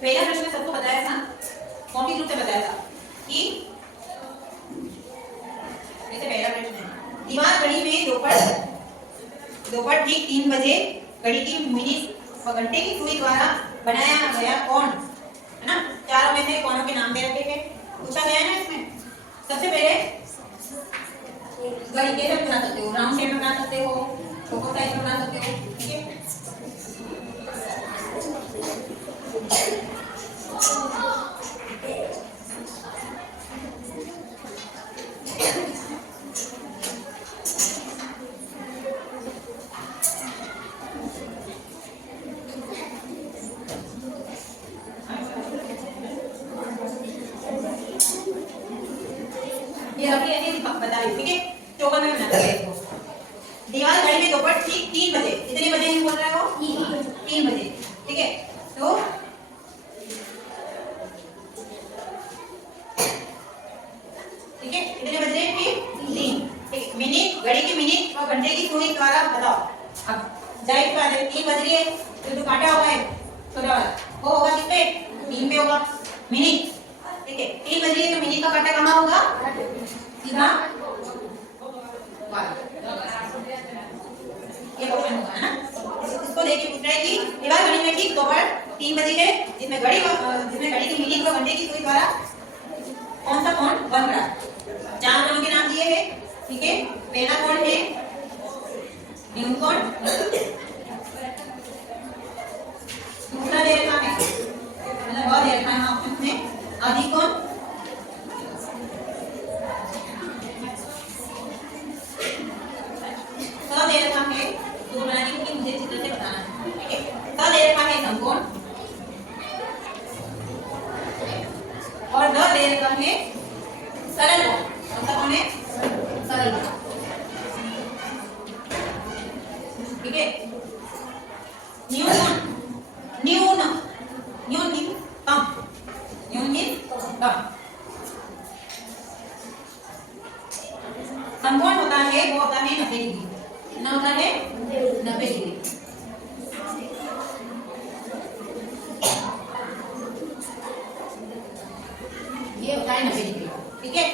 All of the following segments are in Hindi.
पहला प्रश्न सबको बताया था, मौखिक रूप से बताया था कि जैसे पहला प्रश्न है, दीवार घड़ी में दोपहर ठीक 3 बजे घड़ी की मिनट और घंटे की सुई द्वारा बनाया गया कौन, है ना। चारों में से कौनों के नाम दे रखे हैं, पूछा गया है ना इसमें। सबसे पहले घड़ी कैसे बना सकते हो, राउंड शेप में बना सकते हो, चौकोर साइज में बना सकते हो, ठीक है। ये अभी ऐसे बता रही हूँ, ठीक है। चौकोर में बनाते हैं इसको। दीवार घड़ी में दोपहर ठीक 3 बजे, कितने बजे बोल रहा है वो, 3 बजे, ठीक है। तो ठीक है, कितने बज रहे हैं, 3, ठीक है। मिनट, घड़ी की मिनट और घंटे की सुई द्वारा बताओ। अब जाहिर बात है 3 बज रही है तो जो काटा होगा है छोटा वाला वो होगा किस पे, 3 पे होगा, मिनट, ठीक है। 3 बज रही है तो मिनट का काटा कहाँ होगा, सीधा ये क्वेश्चन होगा, है ना। इसको देखिए पूछ रहा है कि दीवार घड़ी में ठीक दोपहर 3 बजे है, जिसमें घड़ी की मिनट और घंटे की सुई द्वारा कौन सा कोण बन रहा है। 4 कोणों के नाम दिए हैं, ठीक है। पहला कोण है न्यून कोण, दूसरा दे रखा है मतलब बहुत दे रखा है ऑप्शन में अधिक कोण, दे रखा है जो बनाने की मुझे चित्र से बताना है, ठीक है। दे रखा है समकोण और दे रखा है सरल कोण। कौन सा कोण है, सरल कोण, ठीक है। न्यून कोण, न्यून न्यून मीन कम, न्यून मीन कम। समकोण होता है वो होता है 90 डिग्री, कितना होता है 90 डिग्री। ये होता है 90 डिग्री, ठीक है।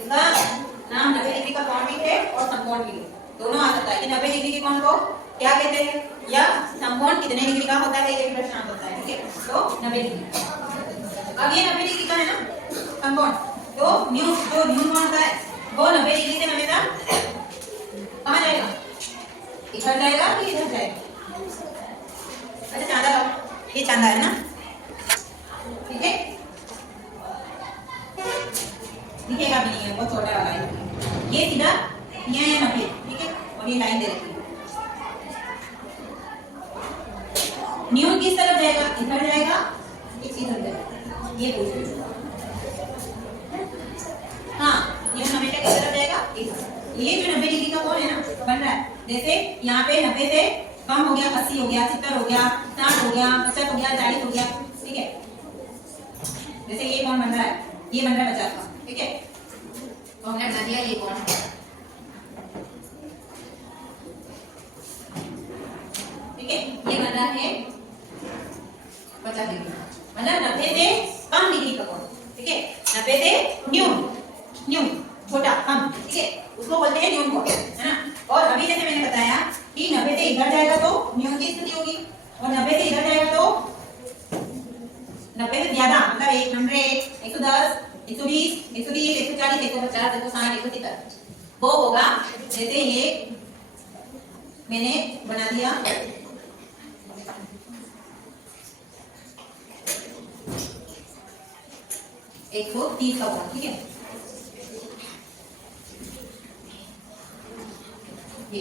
इसका नाम 90 डिग्री का कोण भी है और समकोण भी है, दोनों आ सकता है कि 90 डिग्री के कोण को क्या कहते हैं या समकोण कितने डिग्री का होता है, ये प्रश्न आ सकता है, ठीक है। तो 90 डिग्री, अब ये 90 डिग्री का है ना समकोण, तो न्यून जो न्यून कोण होता है वो 90 डिग्री से हमेशा कहाँ जाएगा, इधर जाएगा कि इधर जाएगा। अच्छा चांदा लो, ये चांदा है ना, ठीक है। दिखेगा भी नहीं है, बहुत छोटा वाला है। ये सीधा ये है 90, ठीक है, और ये लाइन दे रखी है। न्यून किस तरफ जाएगा, इधर जाएगा कि इधर जाएगा, ये पूछ रहे। हाँ, न्यून हमेशा किस तरफ जाएगा, इधर। ये जो 90 डिग्री का कोण है ना बन रहा है, जैसे यहाँ पे 90 से कम हो गया, 80 हो गया, 70 हो गया, 60 हो गया, 50 हो गया, 40 हो गया, ठीक है। जैसे ये कोण बन रहा है, ये बन रहा है 50 का, ठीक है। तो हमने बना दिया ये कोण, ठीक है। ये बन रहा है 50 डिग्री, मतलब 90 से कम डिग्री का कोण, ठीक है। 90 से न्यून, न्यून छोटा कम, ठीक है, उसको बोलते हैं न्यून कोण, है ना। और अभी जैसे मैंने बताया कि 90 से इधर जाएगा तो न्यून की स्थिति होगी और 90 से इधर जाएगा तो 90 से ज्यादा मतलब 100, 110, 120, 130, 140, 150, 160, 170 वो होगा। जैसे ये मैंने बना दिया 130 का कोण, ठीक है। ये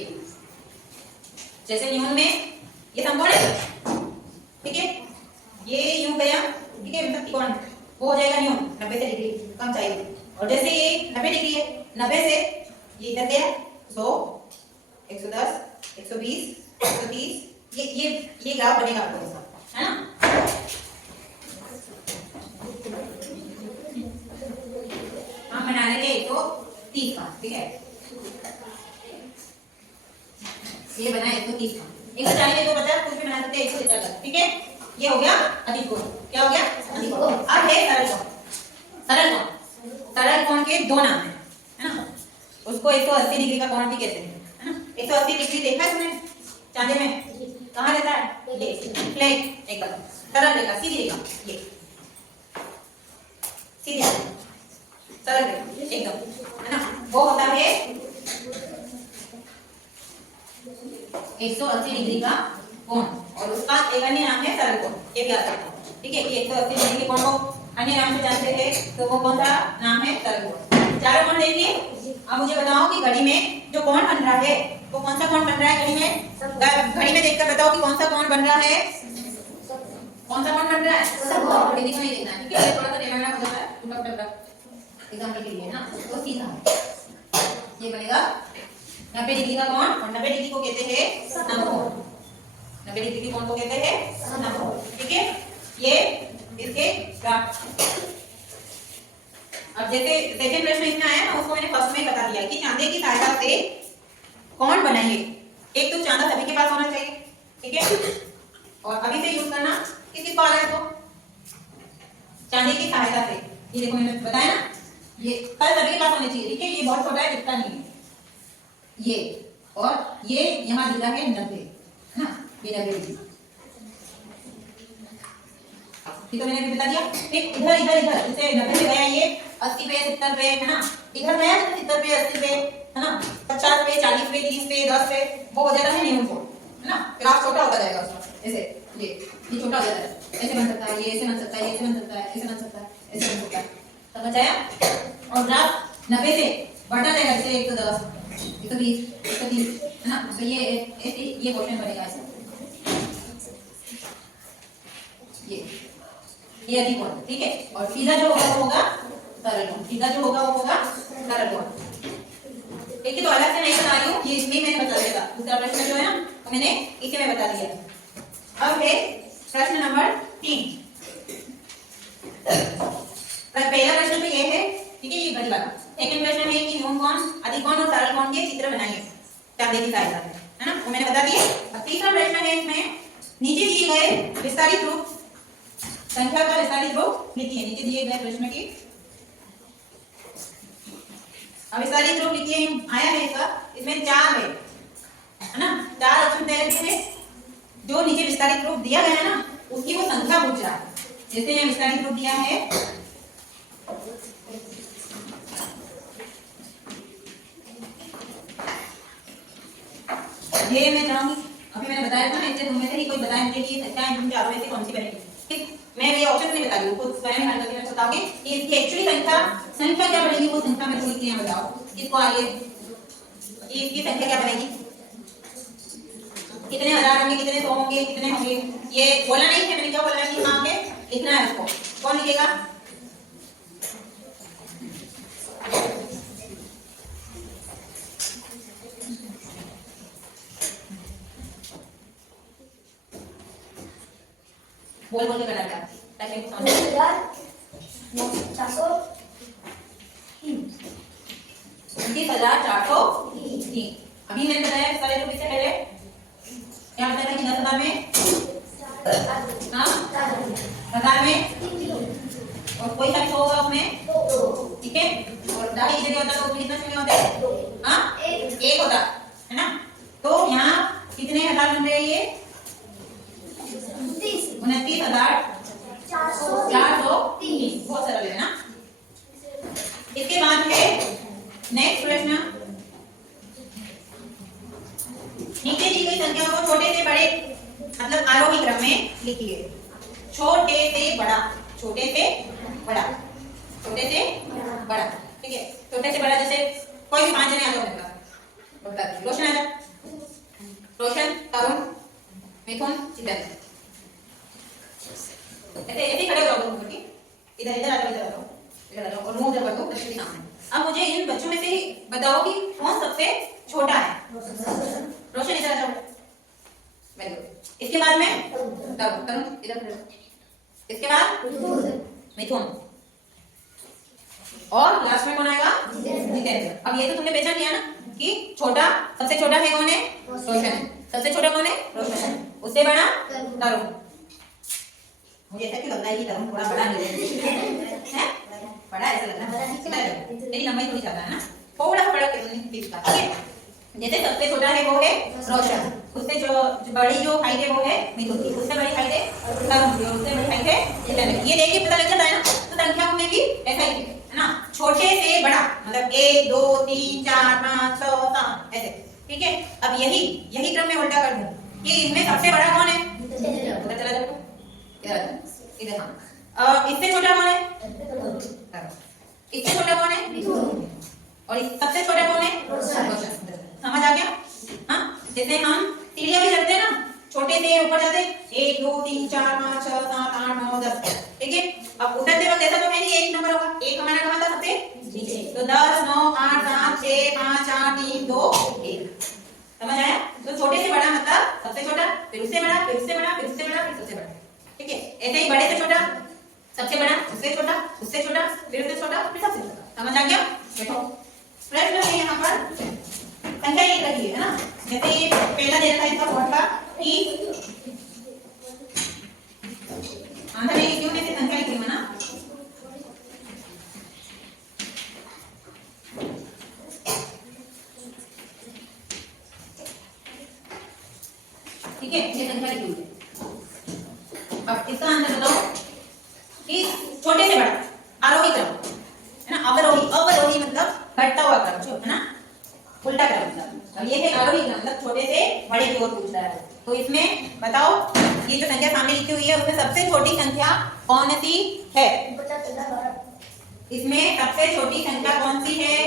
जैसे न्यून में ये समकोण है, ठीक है, ये यूं गया, ठीक है, मतलब त्रिकोण वो हो जाएगा न्यून 90 से डिग्री कम चाहिए। और जैसे ये 90 डिग्री है, 90 से ये इधर गया 100, 110, 120, 130, ये ग्राफ बनेगा आपको ऐसा, है ना। हम बना लेंगे 130 का, ठीक है। ये बना 130 का, 140, 150 कुछ भी बना सकते हैं 170 तक, ठीक है। ये हो गया अधिक कोण। क्या हो गया? अधिक कोण। अब है सरल कोण। सरल कोण, सरल कोण के दो नाम है ना। उसको 180 डिग्री का कोण भी कहते हैं, है ना। 180 डिग्री देखा है तुमने चांदे में? कहाँ रहता है? ये फ्लैट एकदम सरल रेखा, सीधी रेखा, ये सीधी सरल रेखा एकदम, है ना। वो होता है 180 डिग्री का कोण और उसका एक अन्य नाम है सरल कोण। ये भी याद रखो, ठीक है। ये 180 डिग्री के कोण को अन्य नाम से जानते हैं, तो वो कौन सा नाम है? सरल कोण। चारों कोण देखिए। अब मुझे बताओ कि घड़ी में जो कोण बन रहा है वो कौन सा कोण बन रहा है? घड़ी में, घड़ी में देखकर बताओ कि कौन सा कोण बन रहा है? कौन सा कोण बन रहा है? घड़ी को नहीं देखना है, ठीक है। थोड़ा सा देखना हो जाता है टूटा टूटा एग्जांपल के लिए ना, तो सीधा ये बनेगा 90 डिग्री का कोण और 90 डिग्री को कहते हैं समकोण। 90 डिग्री के कोण को कहते हैं समकोण, ठीक है। ये इसके ग्राफ। अब जैसे सेकंड प्रश्न इसमें आया ना, उसको मैंने फर्स्ट में बता दिया कि चांदे की सहायता से कोण बनाइए। एक तो चांदा सभी के पास होना चाहिए, ठीक है। और अभी से यूज करना किसी को आ रहा है तो चांदी की सहायता से, ये देखो मैंने बताया ना, ये कल सभी के पास होने चाहिए, ठीक है। ये बहुत छोटा है, दिखता नहीं है ये, और ये यहाँ दिया है 90, है ना, 90 डिग्री, ठीक है। मैंने अभी बता दिया। फिर इधर इधर इधर जैसे 90 पे गया, ये 80 पे 70 पे, है ना। इधर गया 70 पे 80 पे, है ना, 50 पे 40 पे 30 पे 10 पे, वो हो जाता है न्यून कोण, है ना। ग्राफ छोटा होता जाएगा उसका, ऐसे ये छोटा हो जाता है, ऐसे बन सकता है, ये ऐसे बन सकता है, ये ऐसे बन सकता है, ऐसे बन सकता है, ऐसे बन सकता है, समझ आया। और ग्राफ 90 से बढ़ता जाएगा, जैसे 110 120 130, है ना। तो ये क्वेश्चन बनेगा ऐसे, ये अधिक कोण, ठीक है। और सीधा जो होगा वो होगा सरल कोण, सीधा जो होगा वो होगा सरल कोण, ठीक है। तो अलग से नहीं बता रही हूँ, ये इसमें मैंने बता दिया था। दूसरा प्रश्न जो है ना, तो मैंने इसे में बता दिया। अब है प्रश्न नंबर 3। पहला प्रश्न तो ये है, ठीक है, ये घड़ी वाला। सेकंड प्रश्न है कि न्यून कोण, अधिक कोण और सरल कोण के चित्र बनाइए चांदे की सहायता से, है ना, वो मैंने बता दिया। अब तीसरा प्रश्न है, इसमें नीचे दिए गए विस्तारित रूप संख्या का विस्तारित रूप लिखिए। नीचे दिए गए प्रश्न की विस्तारित रूप लिखिए। आया है इसका, इसमें 4 है ना, 4 ऑप्शन दे रखे हैं। जो नीचे विस्तारित रूप दिया गया है ना, उसकी वो संख्या पूछ रहा है। जैसे यहाँ विस्तारित रूप दिया है, ये मैं जाऊंगी, अभी मैंने बताया था ना, इससे तुम में से ही कोई बताए मुझे कि ये संख्या इन चारों में से कौन सी बनेगी। मैं ये ऑप्शन नहीं बता रही हूँ, खुद स्वयं हल करके बताओगे कि इसकी एक्चुअली संख्या क्या बनेगी, वो संख्या मेरे को लिखनी है। बताओ किसको आगे इसकी संख्या क्या बनेगी, कितने हजार होंगे, कितने 100 होंगे, कितने होंगे, ये बोला नहीं है मैंने, क्या बोला है कि हाँ पे लिखना है उसको। कौन लिखेगा? बोल बोल के बना क्या ताकि समझ 29,403। अभी मैंने बताया सारे लोग इससे पहले क्या बताया था कि 10,000 में, हाँ 10,000 में और कोई सा भी 100 होगा उसमें, ठीक है। और 2.5 जगह होता तो कितना शून्य होता है? हाँ 1 होता है ना। तो यहाँ कितने हजार बन रहे हैं? ये 29,430। बहुत सरल है ना। इसके बाद है नेक्स्ट प्रश्न, नीचे दी गई संख्या को छोटे से बड़े मतलब आरोही क्रम में लिखिए। छोटे से बड़ा, छोटे से बड़ा, छोटे से बड़ा, ठीक है। छोटे से बड़ा जैसे कोई भी 5 जने आ जाओ मेरे पास, रोशन आ जाओ, रोशन, तरुण, मिथुन, सिद्धार्थ, ऐसे ऐसे खड़े हो जाओ तुम, इधर इधर आ जाओ, इधर आ जाओ, इधर आ जाओ और मुंह उधर कर दो दृष्टि सामने। अब मुझे इन बच्चों में से बताओ कि कौन सबसे छोटा है? रोशन इधर आ जाओ, वेरी गुड। इसके बाद में तरुण, इधर खड़े, इसके बाद मिथुन और लास्ट में कौन आएगा? जितेंद्र। अब ये तो तुमने पहचान लिया ना कि छोटा, सबसे छोटा है कौन है? रोशन है। सबसे छोटा कौन है? रोशन है। उससे बड़ा तरुण, मुझे ऐसा क्यों लग रहा है कि तरंग थोड़ा बड़ा ले है, बड़ा ऐसा लग रहा है। तेरी लंबाई थोड़ी ज्यादा है ना, थोड़ा सा बड़ा पीस का, ठीक है। जैसे सबसे छोटा है वो है रोशन, उससे जो बड़ी जो हाइट है वो है मिथुन, उससे बड़ी हाइट है तरुण, और उससे बड़ी हाइट है ये देख के पता लग जाता है ना। तो संख्या में भी ऐसा ही है ना, छोटे से बड़ा, मतलब 1 2 3 4 5 6 7 ऐसे, ठीक है। अब यही क्रम में उल्टा कर दूं कि इनमें सबसे बड़ा कौन है, पता चला जाएगा इधर। हाँ, इससे छोटा कौन है, इससे छोटा कौन है, और सबसे छोटा कौन है, रोशन। समझ आ गया। हाँ, जैसे हम सीढ़ियां भी चढ़ते हैं ना, छोटे से ऊपर जाते 1 2 3 4 5 6 7 8 9 10, ठीक है। अब उतरते वक्त ऐसा तो है नहीं एक नंबर होगा, एक हमारा कहाँ था सबसे नीचे, तो 10 9 8 7 6 5 4 3 2 1। समझ आया। तो छोटे से बड़ा मतलब सबसे छोटा, फिर उससे बड़ा, फिर उससे बड़ा, फिर उससे बड़ा, फिर सबसे बड़ा, ठीक है। ऐसे ही बड़े से छोटा, सबसे बड़ा, उससे छोटा, उससे छोटा, फिर उससे छोटा, फिर सबसे छोटा। समझ आ गया। देखो प्रश्न है यहाँ पर संख्या लिख रही है ना, जैसे ये पहला दे रखा है इसका पॉइंट का कि आंसर में क्यों में से संख्या लिख रही है ना, ठीक है, ये संख्या लिखी हुई है। अब इसका आंसर बताओ कि छोटे से बड़ा आरोही क्रम है ना, अवरोही मतलब घटता हुआ क्रम जो है ना, उल्टा क्रम मतलब। अब ये है आरोही क्रम मतलब छोटे से बड़े की ओर पूछ रहा है। तो इसमें बताओ ये जो संख्या सामने लिखी हुई है उसमें सबसे छोटी संख्या कौन सी है, इसमें सबसे छोटी संख्या कौन सी है,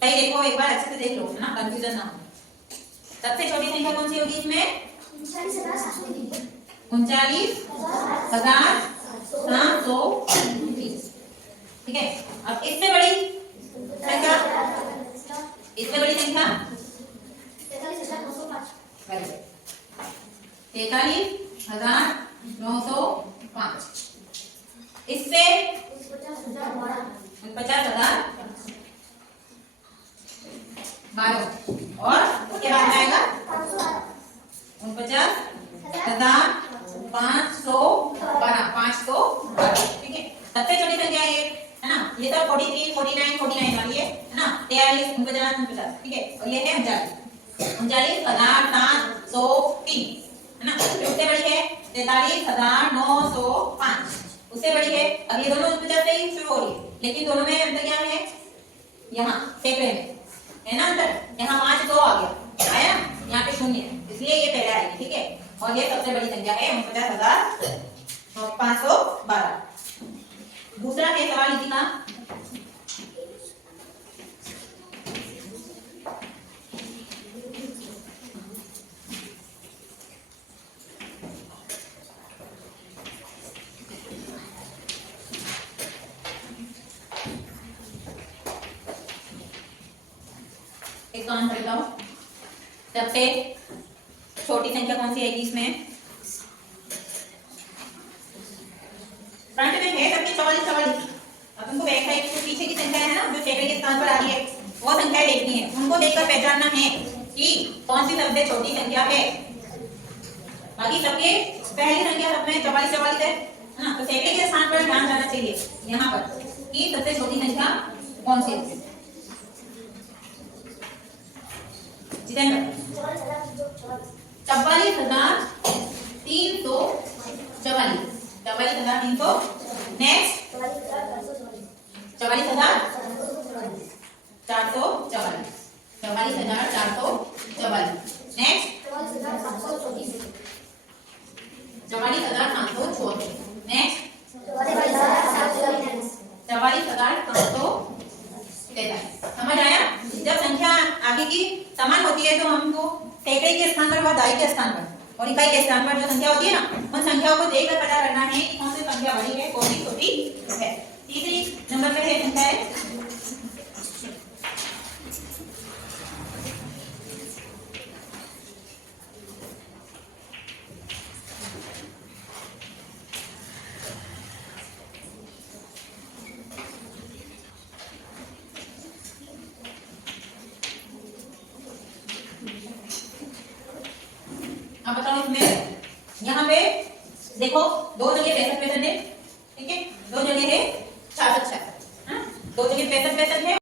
सही देखो एक बार अच्छे से देख लो है ना, कंफ्यूजन ना हो। सबसे छोटी संख्या कौन सी होगी इसमें, 39,730, ठीक है। अब इससे बड़ी संख्या, इससे बड़ी संख्या 43,905, इससे 49,012, और उसके बाद आएगा 49,512, ठीक है। सबसे छोटी संख्या है ना, ये सब 43 49 49 वाली है ना, 43 49 49, ठीक है। और ये है 39,703 है ना, उससे बड़ी है 43,905, उससे बड़ी है। अब ये दोनों 49 से ही शुरू हो रही है, लेकिन दोनों में अंतर क्या है, यहाँ सैकड़े में है ना अंतर, यहाँ 5 2 आ गया आया, यहाँ पे 0 है, इसलिए ये पहला है, ठीक है। और ये सबसे बड़ी संख्या है 49,512। दूसरा है सवाल इसी का, इसका आंसर बताओ सबसे छोटी संख्या कौन सी है इसमें, फ्रंट में है सबके 44 44। अब तुमको बैक साइड के पीछे की संख्या है ना जो सैकड़े के स्थान पर आ रही है, वो संख्या देखनी है, उनको देखकर पहचानना है कि कौन सी सबसे छोटी संख्या है। बाकी सबके पहली संख्या सब में 44 44 है ना, तो सैकड़े के स्थान पर ध्यान जाना चाहिए यहाँ पर कि सबसे छोटी संख्या कौन सी है। Jitendra 44,344, 44,300, next 44,444, 44,444, next 44,734, next 44,743। समझ आया। जब संख्या आगे की समान होती है तो हमको सैकड़े के स्थान पर व दाई के स्थान पर और इकाई के स्थान पर जो संख्या होती है ना, उन संख्याओं को देखकर पता करना है कि कौन सी संख्या बड़ी है कौन सी छोटी है। तीसरी नंबर पे है संख्या है अब बताओ इसमें यहाँ पे देखो 2 जगह 65 है, ठीक है, 2 जगह है 66, 2 जगह 65 है।